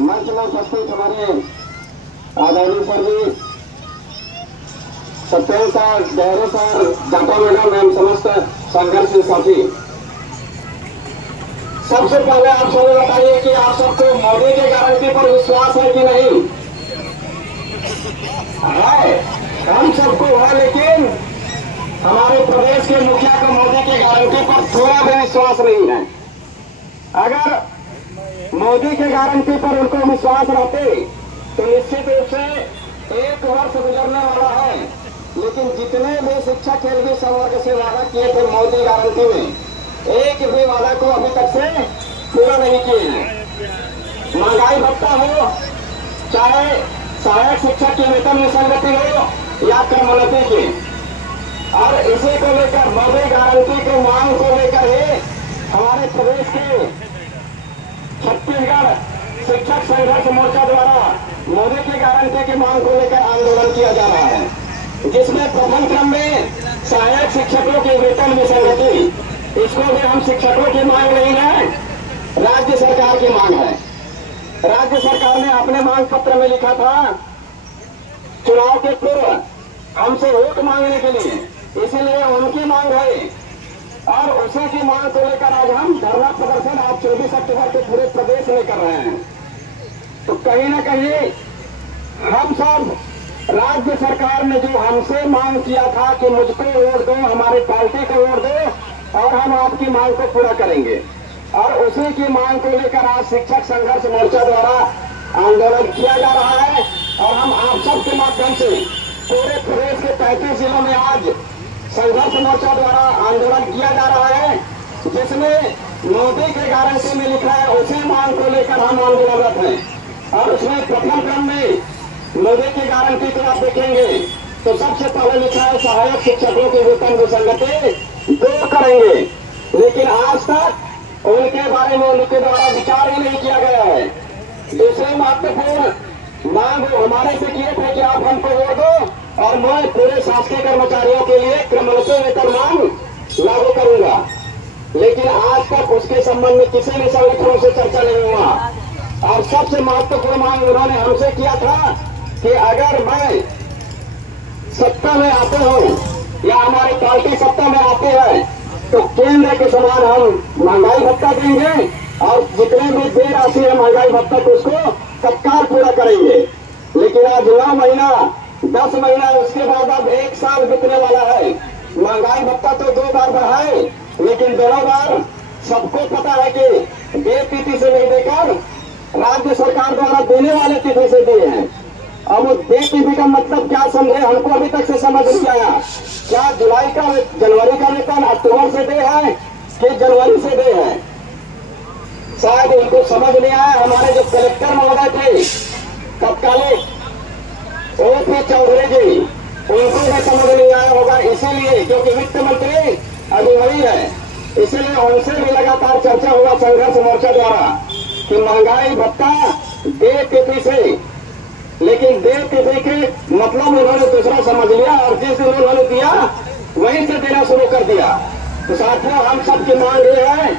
मंच में उपस्थित हमारे आदरणीय सर जी, सत्येंद्र सर, गहरे सर, जाटा मैडम एवं समस्त संघर्ष साथी, सबसे पहले आप सब बताइए कि आप सबको मोदी की गारंटी पर विश्वास है कि नहीं? है, हम सबको है, लेकिन हमारे प्रदेश के मुखिया को मोदी की गारंटी पर थोड़ा भी विश्वास नहीं है। अगर मोदी की गारंटी पर उनको विश्वास रहते तो निश्चित रूप से 1 वर्ष गुजरने वाला है, लेकिन जितने भी शिक्षक खेल संवर्ग से वादा किए थे मोदी गारंटी में, एक भी वादा को अभी तक से पूरा नहीं किए हैं। महंगाई भत्ता हो, चाहे सहायक शिक्षक की वेतन विसंगति हो या क्रमोन्नति की, और इसी को लेकर मोदी गारंटी की मांग को लेकर ही हमारे प्रदेश के छत्तीसगढ़ शिक्षक संघर्ष मोर्चा द्वारा मोदी की गारंटी की मांग को लेकर आंदोलन किया जा रहा है, जिसमें प्रथम क्रम में सहायक शिक्षकों की वेतन विसंगति, इसको भी हम शिक्षकों की मांग नहीं है, राज्य सरकार की मांग है। राज्य सरकार ने अपने मांग पत्र में लिखा था चुनाव के पूर्व हमसे वोट मांगने के लिए, इसीलिए उनकी मांग है और उसी की मांग को लेकर आज हम धरना प्रदर्शन आज 24 अक्टूबर के पूरे प्रदेश में कर रहे हैं। तो कहीं ना कहीं हम सब राज्य सरकार ने जो हमसे मांग किया था कि मुझको वोट दो, हमारी पार्टी को वोट दो और हम आपकी मांग को पूरा करेंगे, और उसी की मांग को लेकर आज शिक्षक संघर्ष मोर्चा द्वारा आंदोलन किया जा रहा है। और हम आप सबके माध्यम से पूरे प्रदेश के 35 जिलों में आज संघर्ष मोर्चा द्वारा आंदोलन किया जा रहा है, जिसमें मोदी के गारंटी में लिखा है उसी मांग को लेकर हम आंदोलनरत हैं। और उसमें प्रथम क्रम में मोदी की गारंटी को आप देखेंगे तो सबसे पहले लिखा है सहायक शिक्षकों की वेतन विसंगति दूर करेंगे, लेकिन आज तक उनके बारे में उनके द्वारा विचार ही नहीं किया गया है। दूसरे महत्वपूर्ण मांग हमारे से किए थे कि आप हमको वोट दो और मैं पूरे शासकीय कर्मचारियों के लिए क्रमोन्नति वेतनमान लागू करूंगा, लेकिन आज तक उसके संबंध में किसी भी संगठनों से चर्चा नहीं हुआ। और सबसे महत्वपूर्ण मांग उन्होंने हमसे किया था कि अगर मैं सत्ता में आते हूं या हमारी पार्टी सत्ता में आती है तो केंद्र के समान हम महंगाई भत्ता देंगे और जितने भी देर राशि है महंगाई भत्ता को उसको तत्काल पूरा करेंगे। लेकिन आज 9 महीना 10 महीना उसके बाद अब 1 साल बीतने वाला है। महंगाई भत्ता तो 2 बार बढ़ाए, लेकिन दोनों बार सबको पता है कि देय तिथि से नहीं देकर राज्य सरकार द्वारा देने वाले तिथि से दिए हैं। अब वो देय तिथि का मतलब क्या समझे, हमको अभी तक से समझ नहीं आया। क्या जुलाई का जनवरी का वेतन अक्टूबर से दे है कि जनवरी से दे है, शायद उनको समझ नहीं आया। हमारे जो कलेक्टर महोदय थे तत्कालीन O.P. चौधरी जी, उनको भी समझ नहीं आया होगा, इसीलिए क्योंकि वित्त मंत्री अभी वही है, इसीलिए उनसे भी लगातार चर्चा हुआ संघर्ष मोर्चा द्वारा कि महंगाई भत्ता देय तिथि से, लेकिन देय तिथि के मतलब उन्होंने दूसरा समझ लिया और जिस दिन उन्होंने दिया वहीं से देना शुरू कर दिया। तो साथियों, हम सबकी मांग ये है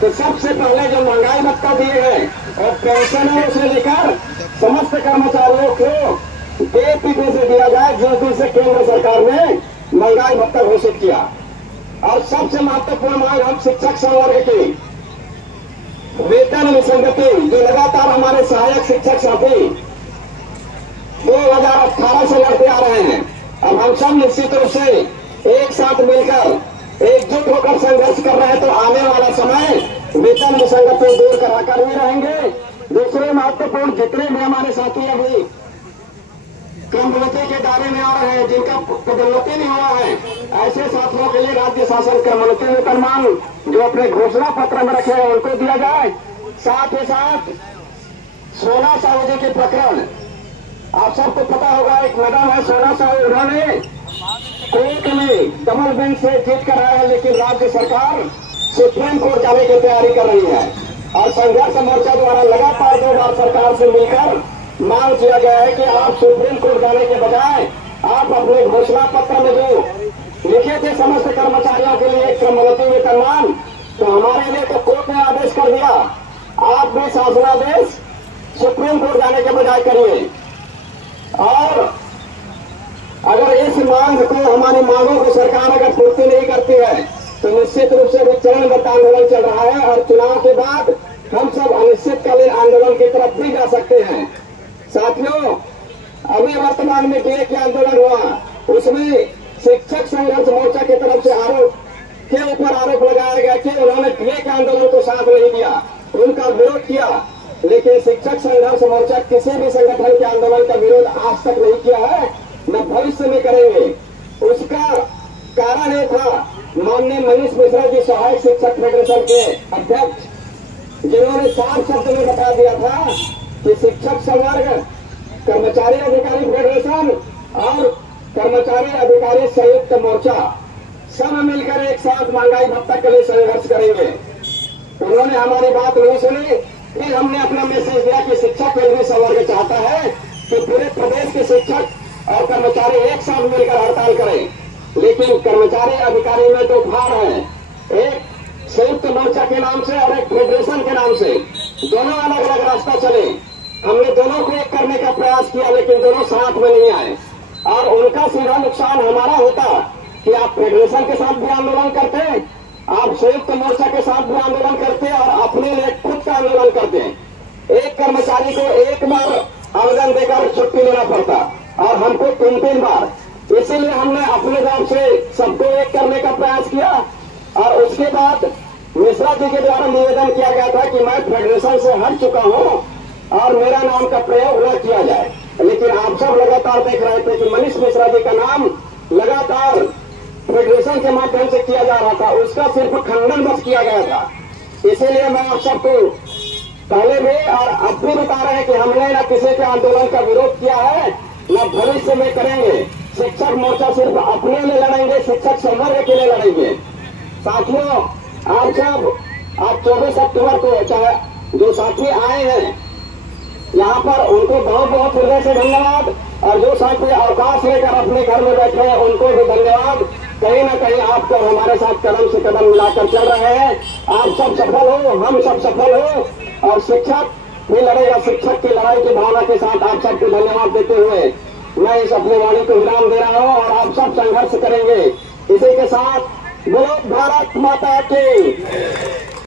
तो सबसे पहले जो महंगाई भत्ता दिए हैं और पेंशन है उसे लेकर समस्त कर्मचारियों को देय तिथि से दिया जाए, जिस दिन से केंद्र सरकार ने महंगाई भत्ता घोषित किया। और सबसे महत्वपूर्ण मांग हम शिक्षक संवर्ग की वेतन विसंगति, जो लगातार हमारे सहायक शिक्षक साथी 2018 से लड़ते आ रहे हैं। अब हम सब निश्चित रूप से एक साथ मिलकर एकजुट होकर संघर्ष कर रहे हैं, तो आने वाला समय वेतन विसंगति दूर कराकर ही रहेंगे। दूसरे महत्वपूर्ण जितने भी हमारे साथी अभी क्रमोन्नति के दायरे में आ रहे हैं, जिनका पदोन्नति नहीं हुआ है, ऐसे साथियों के लिए राज्य शासन क्रमोन्नति वेतनमान जो अपने घोषणा पत्र में रखे हैं उनको दिया जाए। साथ ही साथ सोना साहू जी के प्रकरण, आप सबको पता होगा, एक मैडम है सोना साहू, उन्होंने कोर्ट में डबल बेंच से जीत कर आए हैं, लेकिन राज्य सरकार सुप्रीम कोर्ट जाने की तैयारी कर रही है। और संघर्ष मोर्चा द्वारा लगातार 2 बार सरकार से मिलकर मांग किया गया है कि आप सुप्रीम कोर्ट जाने के बजाय आप अपने घोषणा पत्र में जो लिखे थे समस्त कर्मचारियों के लिए क्रमोन्नति वेतनमान, तो हमारे लिए तो कोर्ट ने आदेश कर दिया, आप भी शासनादेश सुप्रीम कोर्ट जाने के बजाय करिए। और अगर इस मांग को, हमारी मांगों को सरकार अगर पूर्ति नहीं करती है तो निश्चित रूप से अभी चरणबद्ध आंदोलन चल रहा है और चुनाव के बाद हम सब अनिश्चितकालीन आंदोलन की तरफ भी जा सकते हैं। साथियों, अभी वर्तमान में डीए के आंदोलन हुआ, उसमें शिक्षक संघर्ष मोर्चा की तरफ से आरोप के ऊपर आरोप लगाया गया कि उन्होंने डीए के आंदोलन को साथ नहीं दिया, उनका विरोध किया। लेकिन शिक्षक संघर्ष मोर्चा किसी भी संगठन के आंदोलन का विरोध आज तक नहीं किया है, न भविष्य में करेंगे। उसका कारण ये था, माननीय मनीष मिश्रा जी, सहायक शिक्षक फेडरेशन के अध्यक्ष, जिन्होंने साफ शब्द में बता दिया था कि शिक्षक संवर्ग, कर्मचारी अधिकारी फेडरेशन और कर्मचारी अधिकारी संयुक्त मोर्चा सब मिलकर एक साथ महंगाई भत्ता के लिए संघर्ष करेंगे। उन्होंने हमारी बात नहीं सुनी। फिर हमने अपना मैसेज दिया कि शिक्षक केंद्रीय संवर्ग चाहता है कि पूरे प्रदेश के शिक्षक और कर्मचारी एक साथ मिलकर हड़ताल करें, लेकिन कर्मचारी अधिकारी में तो भार है, एक संयुक्त मोर्चा के नाम से और एक फेडरेशन के नाम से, दोनों अलग अलग रास्ता चले। हमने दोनों को एक करने का प्रयास किया, लेकिन दोनों साथ में नहीं आए और उनका सीधा नुकसान हमारा होता कि आप फेडरेशन के साथ भी आंदोलन करते, आप संयुक्त मोर्चा के साथ भी आंदोलन करते और अपने लिए खुद का आंदोलन करते। एक कर्मचारी को एक बार आवेदन देकर छुट्टी लेना पड़ता और हमको 3-3 बार। इसीलिए हमने अपने तरफ से सबको एक करने का प्रयास किया और उसके बाद मिश्रा जी के द्वारा निवेदन किया गया था कि मैं फेडरेशन से हट चुका हूं और मेरा नाम का प्रयोग न किया जाए। लेकिन आप सब लगातार देख रहे थे कि मनीष मिश्रा जी का नाम लगातार फेडरेशन के माध्यम से किया जा रहा था, उसका सिर्फ खंडन बस किया गया था। इसीलिए मैं आप सबको पहले भी और अब भी बता रहे हैं कि हमने न किसी के आंदोलन का विरोध किया है, न भविष्य में करेंगे। शिक्षक मोर्चा सिर्फ अपने लिए लड़ेंगे, शिक्षक संवर्ग के लिए लड़ेंगे। साथियों, आप 24 अक्टूबर को चाहे जो साथी आए हैं यहाँ पर, उनको बहुत बहुत हृदय से धन्यवाद, और जो साथी अवकाश लेकर अपने घर में बैठे हैं उनको भी धन्यवाद। कहीं ना कहीं आप तो हमारे साथ कदम से कदम मिलाकर चल रहे हैं। आप सब सफल हो, हम सब सफल हो और शिक्षक भी लड़ेगा। शिक्षक की लड़ाई की भावना के साथ आप सबको धन्यवाद देते हुए मैं इस अपनी वाणी को विराम दे रहा हूं और आप सब संघर्ष करेंगे। इसी के साथ बोलो भारत माता की।